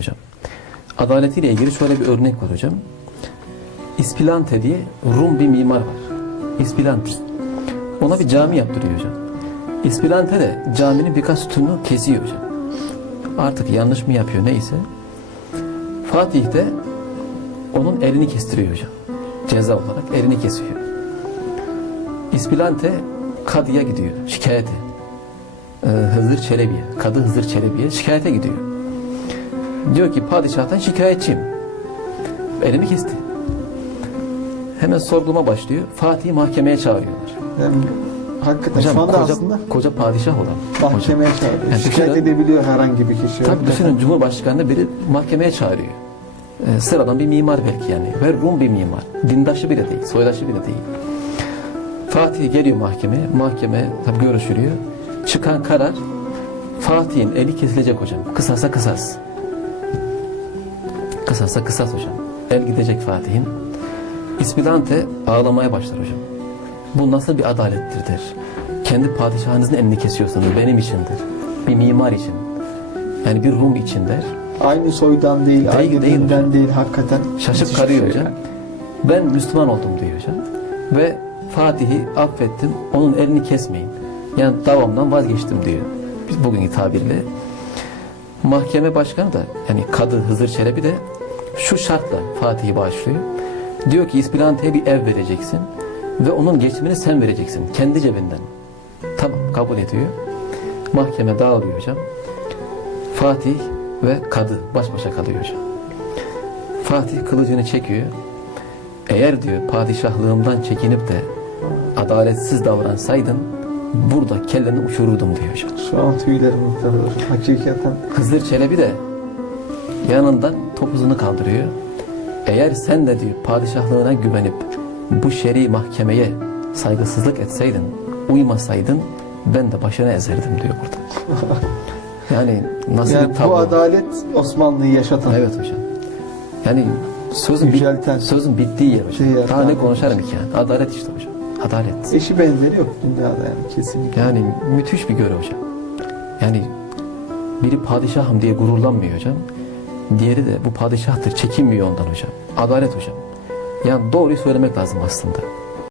hocam. Adaletiyle ilgili şöyle bir örnek var hocam. İspilante diye Rum bir mimar var. İspilante. Ona bir cami yaptırıyor hocam. İspilante de caminin birkaç sütununu kesiyor hocam. Artık yanlış mı yapıyor neyse. Fatih de onun elini kestiriyor hocam. Ceza olarak elini kesiyor. İspilante kadıya gidiyor şikayete. Ee, Hızır Çelebi'ye, Kadı Hızır Çelebi'ye şikayete gidiyor. Diyor ki padişahtan şikayetçiyim. Elimi kesti. Hemen sorgulama başlıyor. Fatih'i mahkemeye çağırıyorlar. Yani hakikaten Hocam şu anda koca, aslında koca padişah olan. hocam. mahkemeye çağırıyor. Yani Şikayet düşünün- edebiliyor herhangi bir kişi. Tabii düşünün Cumhurbaşkanı biri mahkemeye çağırıyor. Ee, sıradan bir mimar belki yani. Ve Rum bir mimar. Dindaşı bile değil, soydaşı bile değil. Fatih geliyor mahkemeye. Mahkeme tabii görüşülüyor. Çıkan karar Fatih'in eli kesilecek hocam. Kısasa kısas. Kısasa kısas hocam. El gidecek Fatih'in. İspilante ağlamaya başlar hocam. Bu nasıl bir adalettir der. Kendi padişahınızın elini kesiyorsunuz benim içindir. Bir mimar için. Yani bir Rum için der. Aynı soydan değil, Değil, aynı değil dinden hocam. değil hakikaten. Şaşıp bir şey hocam. yani. Ben Müslüman oldum diyor hocam. Ve Fatih'i affettim. Onun elini kesmeyin. Yani davamdan vazgeçtim diyor. Biz bugünkü tabirle. Mahkeme başkanı da yani Kadı Hızır Çelebi de şu şartla Fatih'i bağışlıyor. Diyor ki İspilante'ye bir ev vereceksin ve onun geçimini sen vereceksin. Kendi cebinden. Tamam kabul ediyor. Mahkeme dağılıyor hocam. Fatih ve Kadı baş başa kalıyor hocam. Fatih kılıcını çekiyor. Eğer diyor padişahlığımdan çekinip de adaletsiz davransaydın burada kelleni uçururdum diyor hocam. Şu an tüylerim ürperiyor. Hakikaten Hızır Çelebi de yanından topuzunu kaldırıyor. Eğer sen de diyor padişahlığına güvenip bu şer'i mahkemeye saygısızlık etseydin, uymasaydın ben de başına ezerdim diyor burada. Yani nasıl yani bir tablo. bu adalet Osmanlı'yı yaşatan. Evet hocam. Yani sözün, bit- sözün bittiği yer hocam. Daha ne konuşarım ki yani. Adalet işte hocam. Adalet. Eşi benzeri yok dünyada yani kesinlikle. Yani müthiş bir görev hocam. Yani biri padişahım diye gururlanmıyor hocam. Diğeri de bu padişahtır çekinmiyor ondan hocam. Adalet hocam. Yani doğruyu söylemek lazım aslında.